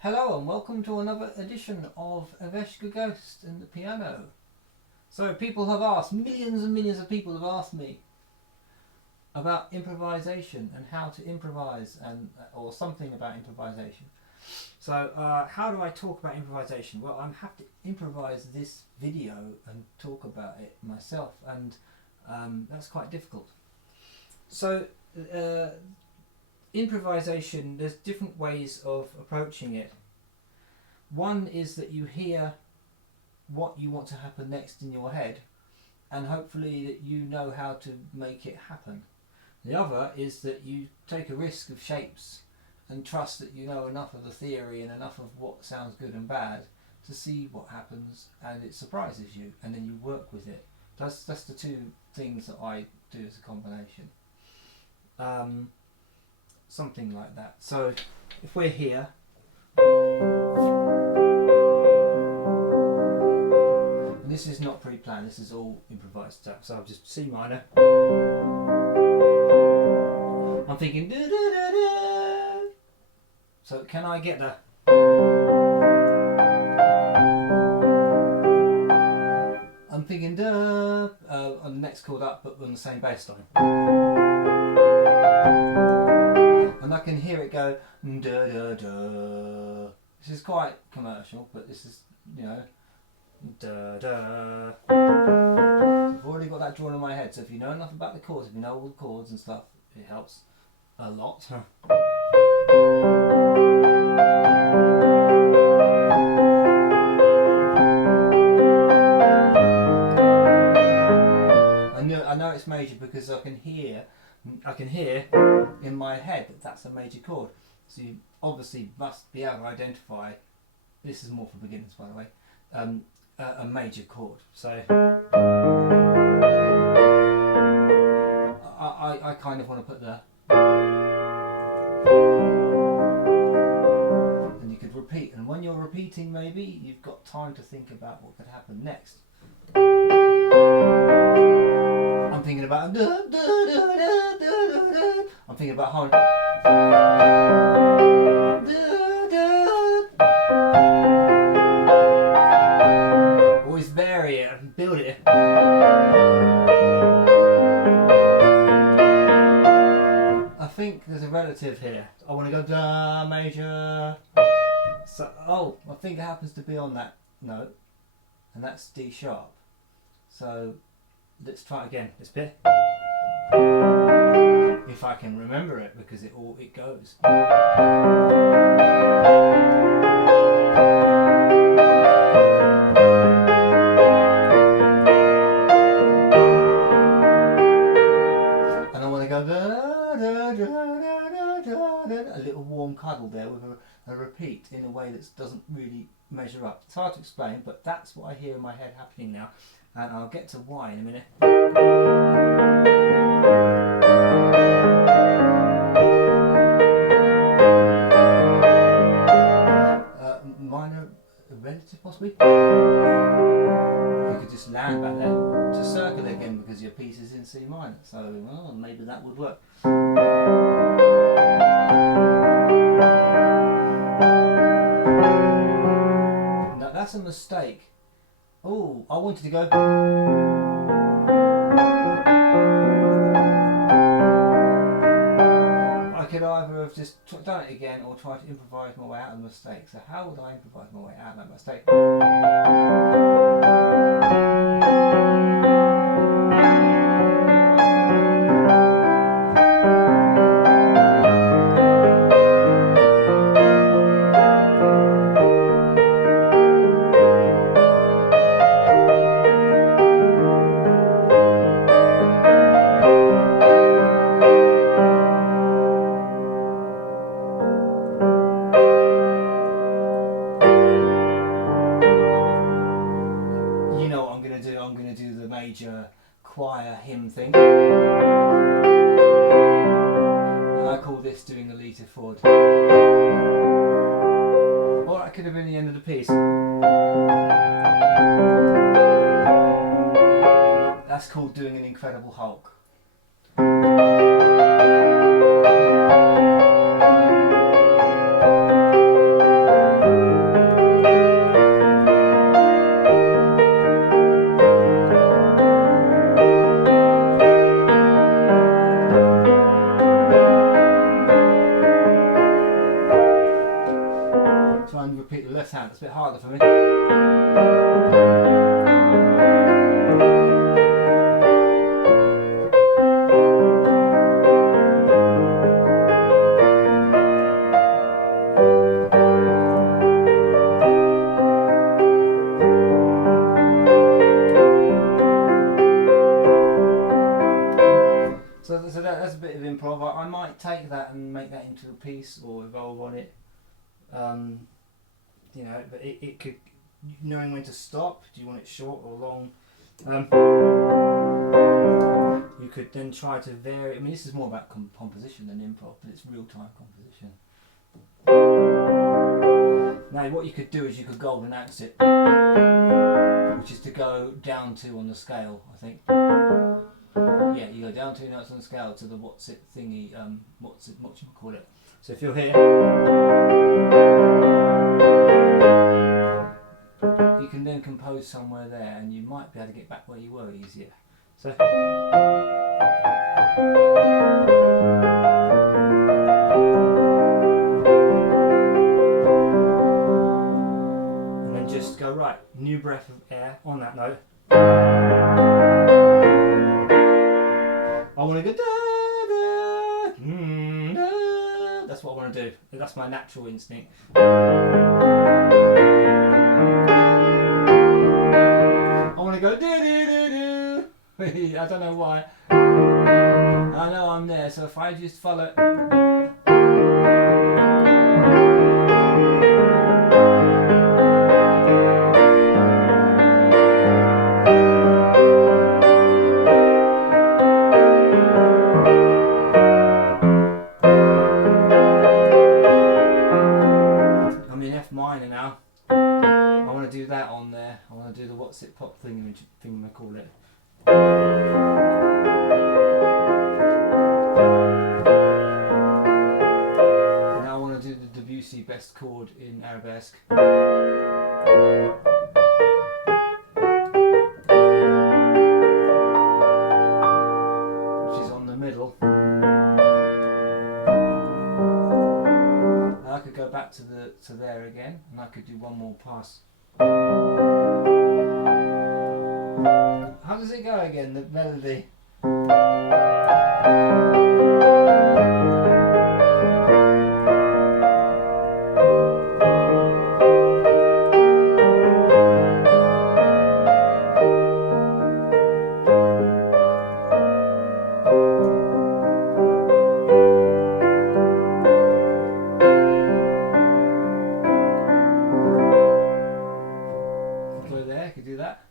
Hello and welcome to another edition of Aveshka Ghost and the Piano. So people have asked, millions and millions of people have asked me about improvisation and how to improvise or something about improvisation. So how do I talk about improvisation? Well, I'm happy to improvise this video and talk about it myself, and that's quite difficult. So improvisation, there's different ways of approaching it. One is that you hear what you want to happen next in your head, and hopefully that you know how to make it happen. The other is that you take a risk of shapes and trust that you know enough of the theory and enough of what sounds good and bad to see what happens, and it surprises you, and then you work with it. That's the two things that I do as a combination. Something like that. So if we're here, and this is not pre-planned, this is all improvised stuff. So I'll just C minor. I'm thinking da da da da. So can I get the? I'm thinking da on the next chord up, but on the same bass line. And I can hear it go da da da. This is quite commercial, but this is, you know, da da. I've already got that drawn in my head, so if you know enough about the chords, if you know all the chords and stuff, it helps a lot. I know it's major because I can hear in my head that that's a major chord. So you obviously must be able to identify, this is more for beginners by the way, a major chord. So I kind of want to put the, and you could repeat, and when you're repeating maybe you've got time to think about what could happen next. I'm thinking about I'm thinking about how always vary it and build it. I think there's a relative here. I want to go da major. So I think it happens to be on that note, and that's D sharp. So let's try it again, this bit. If I can remember it, because it goes. And I want to go da, da, da, da, da, da, a little warm cuddle there with a repeat in a way that doesn't really measure up. It's hard to explain, but that's what I hear in my head happening now. And I'll get to Y in a minute. Minor relative possibly. You could just land back there to circle it again because your piece is in C minor. So well, maybe that would work. No, that's a mistake. Oh, I wanted to go. I could either have just done it again or tried to improvise my way out of the mistake. So how would I improvise my way out of that mistake? I'm going to do the major choir hymn thing. And I call this doing a leader forward. Or that could have been the end of the piece. That's called doing an Incredible Hulk. repeat the left hand. It's a bit harder for me. So that's a bit of improv. I might take that and make that into a piece or evolve on it. You know, but it could, knowing when to stop. Do you want it short or long? You could then try to vary. I mean, this is more about composition than improv, but it's real-time composition. Now, what you could do is you could golden axe it, which is to go down 2 on the scale, I think. Yeah, you go down 2 notes on the scale to the what's it thingy, what you call it. So if you're here, you can then compose somewhere there, and you might be able to get back where you were easier. So. And then just go, right, new breath of air on that note. I want to go da, da, da. That's what I want to do. That's my natural instinct. I want to go do do do do. I don't know why. I know I'm there, so if I just follow. Do that on there. I want to do the what's it pop thing I call it. Now I want to do the Debussy best chord in arabesque, which is on the middle. And I could go back to there again, and I could do one more pass. How does it go again, the melody?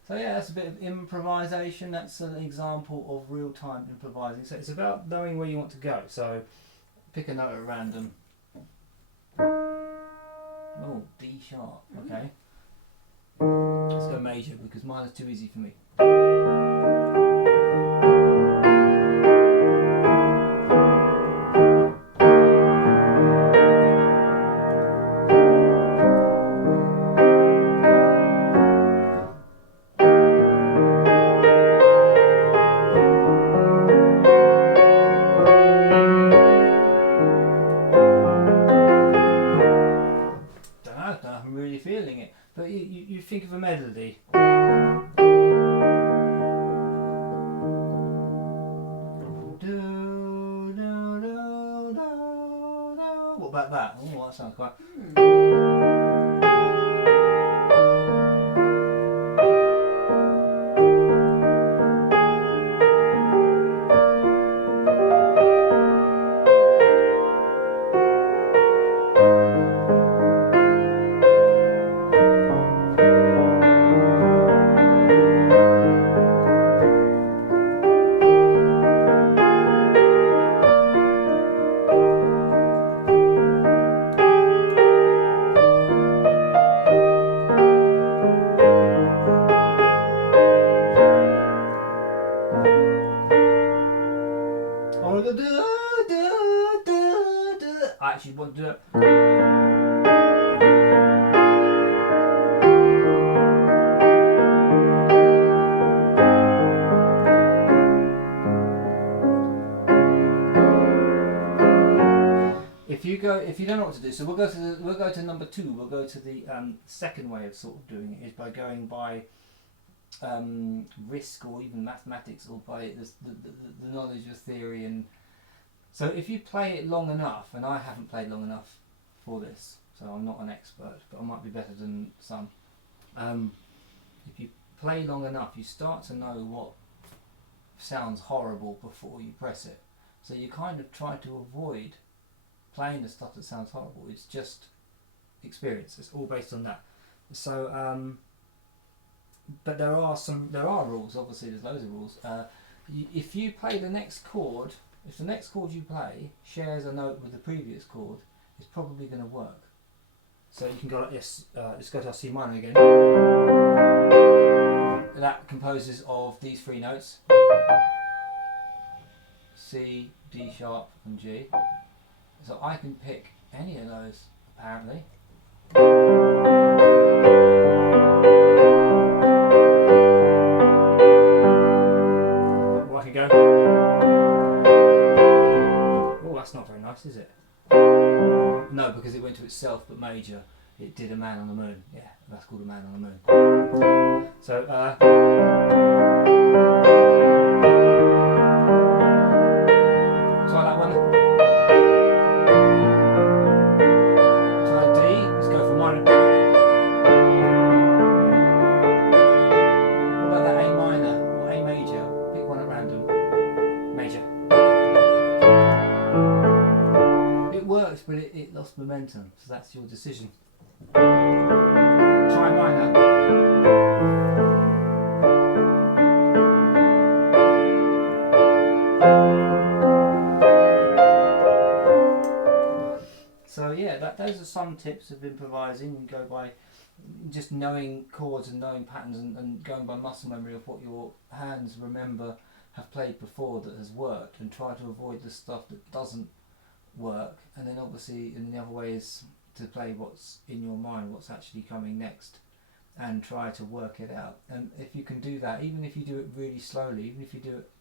So yeah, that's a bit of improvisation. That's an example of real-time improvising. So it's about knowing where you want to go. So pick a note at random. Oh, D sharp. Okay. Let's go major because mine is too easy for me. I'm really feeling it, but you think of a melody. What about that? Oh, that sounds quite. what to do. So we'll go to number 2. We'll go to the second way of sort of doing it is by going by risk or even mathematics, or by the knowledge of theory. And so if you play it long enough, and I haven't played long enough for this, so I'm not an expert, but I might be better than some. If you play long enough, you start to know what sounds horrible before you press it. So you kind of try to avoid playing the stuff that sounds horrible. It's just experience. It's all based on that. So, but there are rules. Obviously, there's loads of rules. If you play the next chord, if the next chord you play shares a note with the previous chord, it's probably going to work. So you can go like this. Let's go to our C minor again. That composes of these 3 notes: C, D sharp, and G. So I can pick any of those, apparently. Or I can go. Oh, that's not very nice, is it? No, because it went to itself, but major. It did a Man on the Moon. Yeah, that's called a Man on the Moon. So, try that one. Try D. Let's go for minor. What about that A minor or A major? Pick one at random. Major. It works, but it lost momentum, so that's your decision. Try minor. So yeah, those are some tips of improvising. You go by just knowing chords and knowing patterns, and going by muscle memory of what your hands remember have played before that has worked, and try to avoid the stuff that doesn't work. And then obviously, and the other way is to play what's in your mind, what's actually coming next, and try to work it out. And if you can do that, even if you do it really slowly, even if you do it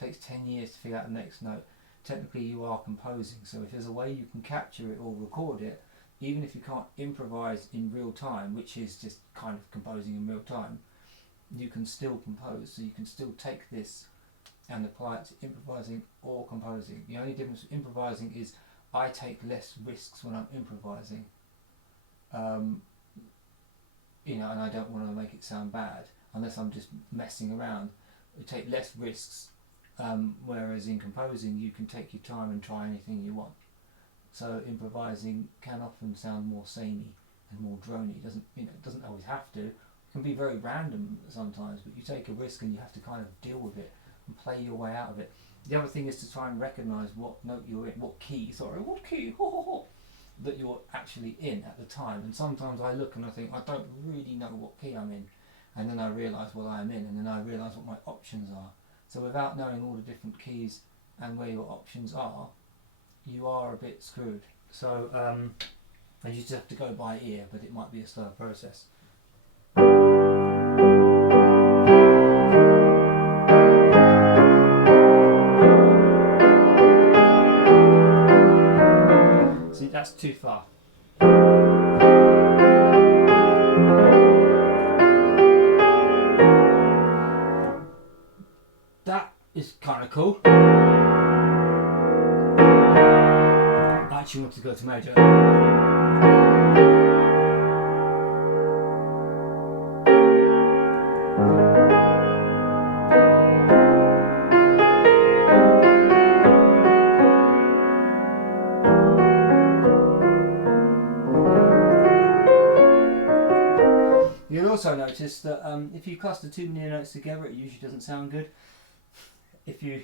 takes 10 years to figure out the next note, technically you are composing. So if there's a way you can capture it or record it, even if you can't improvise in real time, which is just kind of composing in real time, you can still compose. So you can still take this and apply it to improvising or composing. The only difference with improvising is I take less risks when I'm improvising, you know, and I don't want to make it sound bad unless I'm just messing around. You take less risks, whereas in composing you can take your time and try anything you want. So improvising can often sound more samey and more drony. It doesn't always have to. It can be very random sometimes, but you take a risk and you have to kind of deal with it and play your way out of it. The other thing is to try and recognise what note you're in, what key that you're actually in at the time. And sometimes I look and I think, I don't really know what key I'm in, and then I realise what I'm in, and then I realise what my options are. So without knowing all the different keys and where your options are, you are a bit screwed. So and you just have to go by ear, but it might be a slower process. See, that's too far. That is kind of cool. I actually want to go to major. You'll also notice that if you cluster too many notes together, it usually doesn't sound good. If you,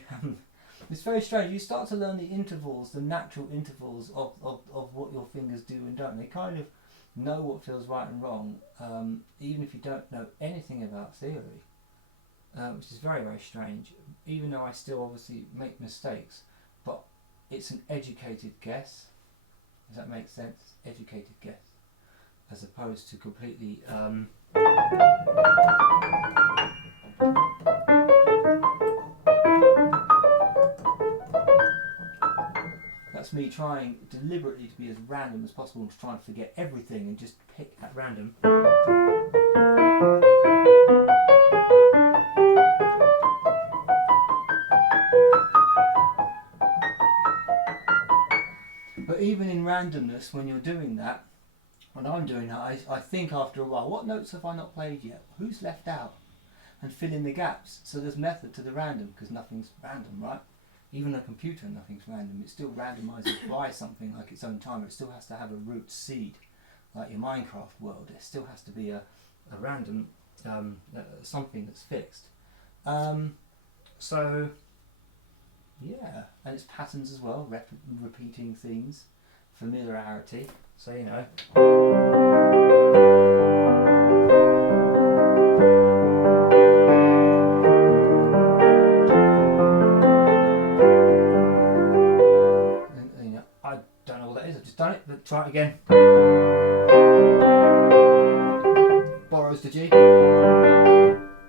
it's very strange. You start to learn the intervals, the natural intervals of what your fingers do and don't. They kind of know what feels right and wrong, even if you don't know anything about theory, which is very, very strange. Even though I still obviously make mistakes, but it's an educated guess. Does that make sense? Educated guess, as opposed to completely. That's me trying deliberately to be as random as possible and to try and forget everything and just pick at random. But even in randomness, when you're doing that, when I'm doing that, I think after a while, what notes have I not played yet? Who's left out? And fill in the gaps. So there's method to the random, because nothing's random, right? Even a computer, nothing's random. It still randomizes by something like its own timer. It still has to have a root seed, like your Minecraft world. It still has to be a random something that's fixed. So yeah, and it's patterns as well, repeating things, familiarity. So you know. I don't know what that is, I've just done it, but try it again. Borrows the G.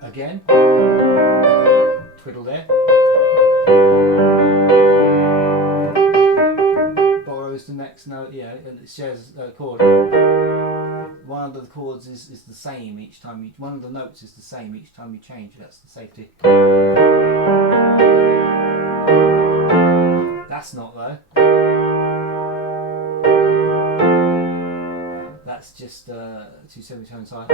Again. Twiddle there. Borrows the next note, yeah, and it shares a chord. One of the chords is the same each time, one of the notes is the same each time you change, that's the safety. That's not though. That's just 2 semitones high.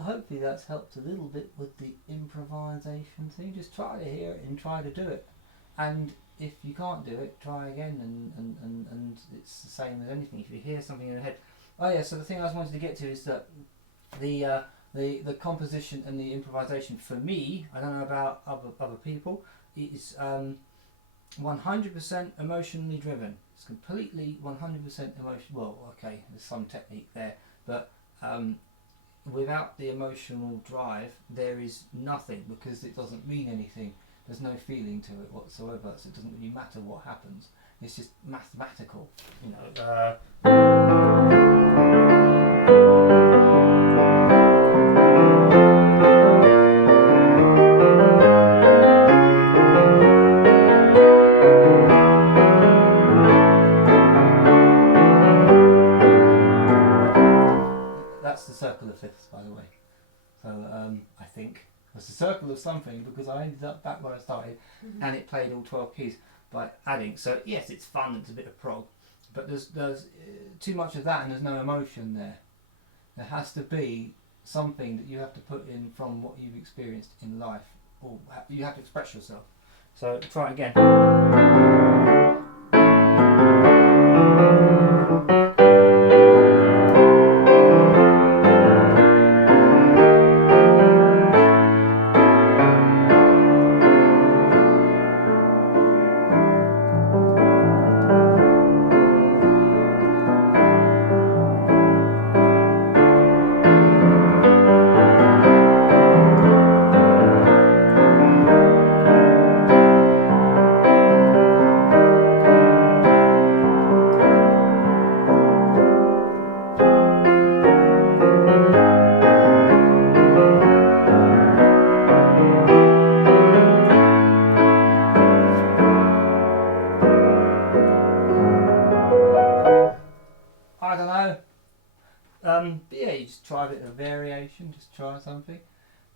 Hopefully that's helped a little bit with the improvisation thing. Just try to hear it and try to do it, and if you can't do it, try again, and it's the same as anything. If you hear something in your head, oh yeah, so the thing I was wanting to get to is that the composition and the improvisation for me, I don't know about other people, is 100% emotionally driven. It's completely 100% emotion. Well, okay, there's some technique there, but without the emotional drive, there is nothing, because it doesn't mean anything. There's no feeling to it whatsoever, so it doesn't really matter what happens. It's just mathematical, you know. That's the circle of fifths, by the way. So I think it's a circle of something, because I ended up back where I started, and it played all 12 keys by adding. So yes, it's fun. It's a bit of prog, but there's too much of that, and there's no emotion there. There has to be something that you have to put in from what you've experienced in life, or you have to express yourself. So try it again. I don't know. But yeah, you just try a bit of variation, just try something.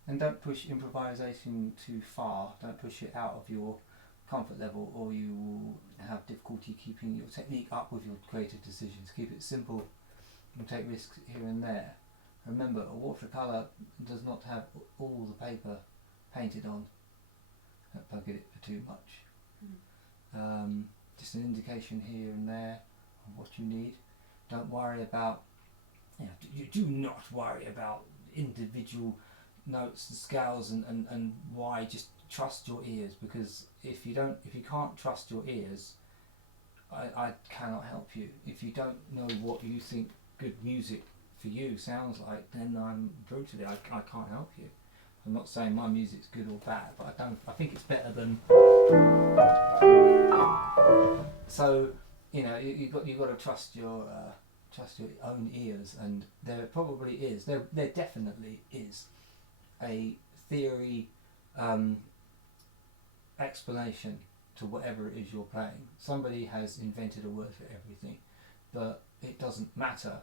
And don't push improvisation too far. Don't push it out of your comfort level, or you will have difficulty keeping your technique up with your creative decisions. Keep it simple and take risks here and there. Remember, a watercolour does not have all the paper painted on. Don't bug it for too much. Just an indication here and there of what you need. Don't worry about, you do not worry about individual notes and scales and why. Just trust your ears, because if you can't trust your ears, I cannot help you. If you don't know what you think good music for you sounds like, then I'm brutally, I can't help you. I'm not saying my music's good or bad, but I think it's better than. So you've got to trust your own ears, and there probably is, there definitely is a theory explanation to whatever it is you're playing. Somebody has invented a word for everything, but it doesn't matter.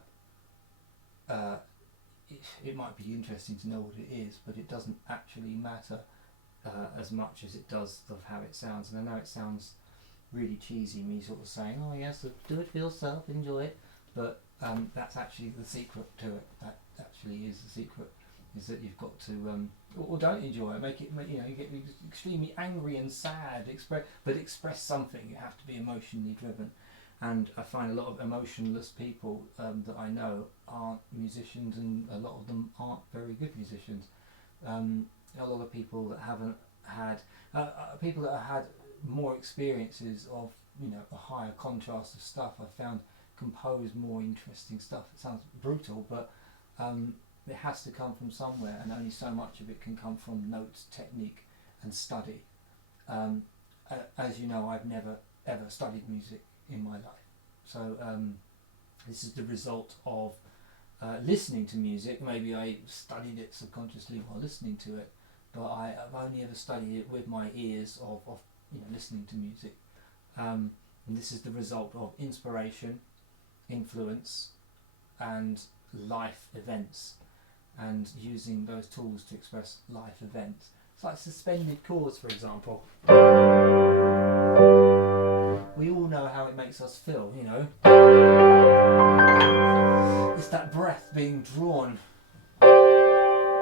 It might be interesting to know what it is, but it doesn't actually matter as much as it does of how it sounds. And I know it sounds really cheesy, me sort of saying, oh yes, do it for yourself, enjoy it, but that's actually the secret to it. That actually is the secret, is that you've got to or don't enjoy it, you get extremely angry and sad, but express something. You have to be emotionally driven. And I find a lot of emotionless people that I know aren't musicians, and a lot of them aren't very good musicians. A lot of people that haven't had people that have had more experiences of a higher contrast of stuff, I found compose more interesting stuff. It sounds brutal, but it has to come from somewhere, and only so much of it can come from notes, technique, and study. As you know, I've never ever studied music in my life, so this is the result of listening to music. Maybe I studied it subconsciously while listening to it, but I've only ever studied it with my ears of listening to music, and this is the result of inspiration, influence, and life events, and using those tools to express life events. It's like suspended chords, for example. We all know how it makes us feel, It's that breath being drawn.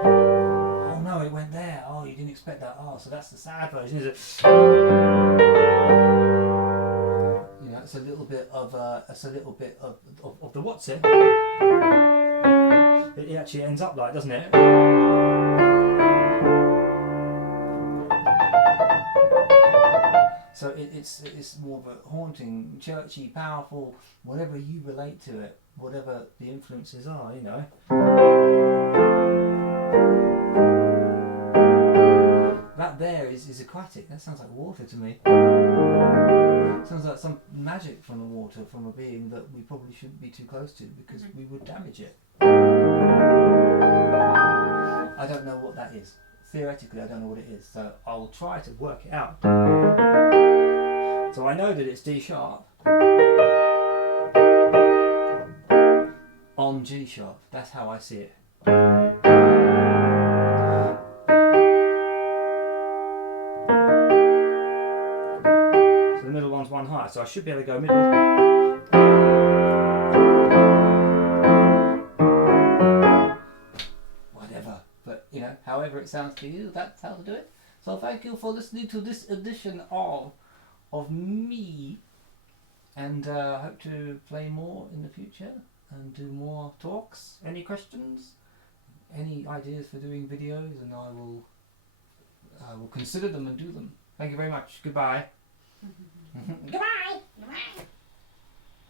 Oh no, it went there. Oh, you didn't expect that. Oh, so that's the sad version, is it? It's a little bit of the what's it? It actually ends up like, doesn't it? So it's more of a haunting, churchy, powerful, whatever you relate to it, whatever the influences are, That there is aquatic. That sounds like water to me. Sounds like some magic from the water, from a being that we probably shouldn't be too close to, because we would damage it. I don't know what that is. Theoretically, I don't know what it is, so I'll try to work it out. So I know that it's D sharp on G sharp. That's how I see it. So the middle one's one higher, so I should be able to go middle. Whatever, but however it sounds to you, that's how to do it. So thank you for listening to this edition of me, and I hope to play more in the future and do more talks. Any questions, any ideas for doing videos, and I will consider them and do them. Thank you very much. Goodbye. Goodbye.